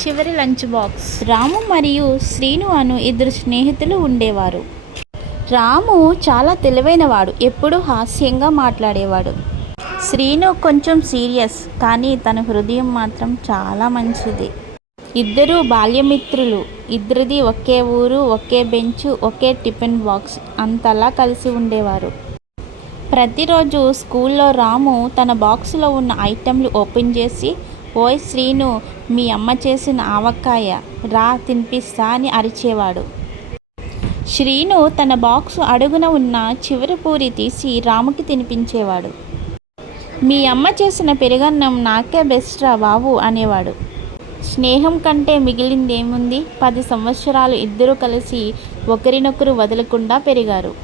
చివరి lunch box. రాము మరియు శ్రీను అను ఇద్దరు స్నేహితులు ఉండేవారు. రాము చాలా తెలివైనవాడు, ఎప్పుడూ హాస్యంగా మాట్లాడేవాడు. శ్రీను కొంచెం సీరియస్, కానీ తన హృదయం మాత్రం చాలా మంచిది. ఇద్దరూ బాల్యమిత్రులు. ఇద్దరిది ఒకే ఊరు, ఒకే బెంచు, ఒకే టిఫిన్ బాక్స్, అంతలా కలిసి ఉండేవారు. ప్రతిరోజు స్కూల్లో రాము తన బాక్సులో ఉన్న ఐటెంలు ఓపెన్ చేసి, ఓయ్ శ్రీను, మీ అమ్మ చేసిన ఆవకాయ రా తినిపిస్తా అని అరిచేవాడు. శ్రీను తన బాక్సు అడుగున ఉన్న చివరి పూరి తీసి రాముకి తినిపించేవాడు. మీ అమ్మ చేసిన పెరుగన్నం నాకే బెస్ట్ రా బాబు అనేవాడు. స్నేహం కంటే మిగిలిందేముంది? 10 సంవత్సరాలు ఇద్దరూ కలిసి ఒకరినొకరు వదలకుండా పెరిగారు.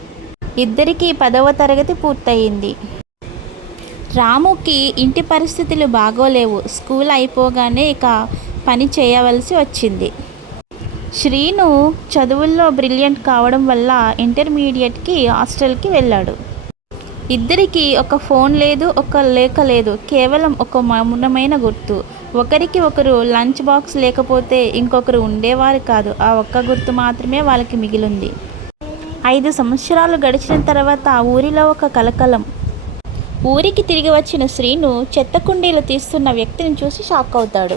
ఇద్దరికీ 10వ తరగతి పూర్తయింది. రాముకి ఇంటి పరిస్థితులు బాగోలేవు. స్కూల్ అయిపోగానే ఇక పని చేయవలసి వచ్చింది. శ్రీను చదువుల్లో బ్రిలియంట్ కావడం వల్ల ఇంటర్మీడియట్కి హాస్టల్కి వెళ్ళాడు. ఇద్దరికీ ఒక ఫోన్ లేదు, ఒక లేఖ లేదు, కేవలం ఒక మౌనమైన గుర్తు. ఒకరికి ఒకరు లంచ్ బాక్స్ లేకపోతే ఇంకొకరు ఉండేవారు కాదు. ఆ ఒక్క గుర్తు మాత్రమే వాళ్ళకి మిగిలింది. 5 సంవత్సరాలు గడిచిన తర్వాత ఊరిలో ఒక కలకలం. ఊరికి తిరిగి వచ్చిన శ్రీను చెత్త కుండీలు తీస్తున్న వ్యక్తిని చూసి షాక్ అవుతాడు.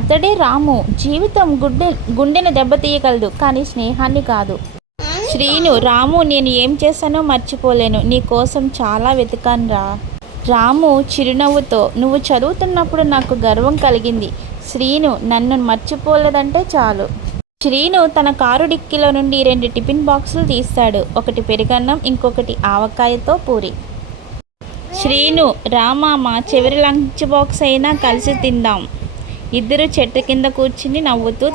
అతడే రాము. జీవితం గుండెను దెబ్బతీయగలదు, కానీ స్నేహాన్ని కాదు. శ్రీను, రాము, నేను ఏం చేశానో మర్చిపోలేను. నీ కోసం చాలా వెతికాను రా. రాము చిరునవ్వుతో, నువ్వు చదువుతున్నప్పుడు నాకు గర్వం కలిగింది. శ్రీను, నన్ను మర్చిపోలేదంటే చాలు. శ్రీను తన కారు డిక్కీలో నుండి 2 టిఫిన్ బాక్సులు తీస్తాడు. ఒకటి పెరుగన్నం, ఇంకొకటి ఆవకాయతో పూరి. శ్రీను, రామామ, చివరి లంచ్ బాక్స్ అయినా కలిసి తిందాం. ఇద్దరు చెట్టు కింద కూర్చుని నవ్వుతూ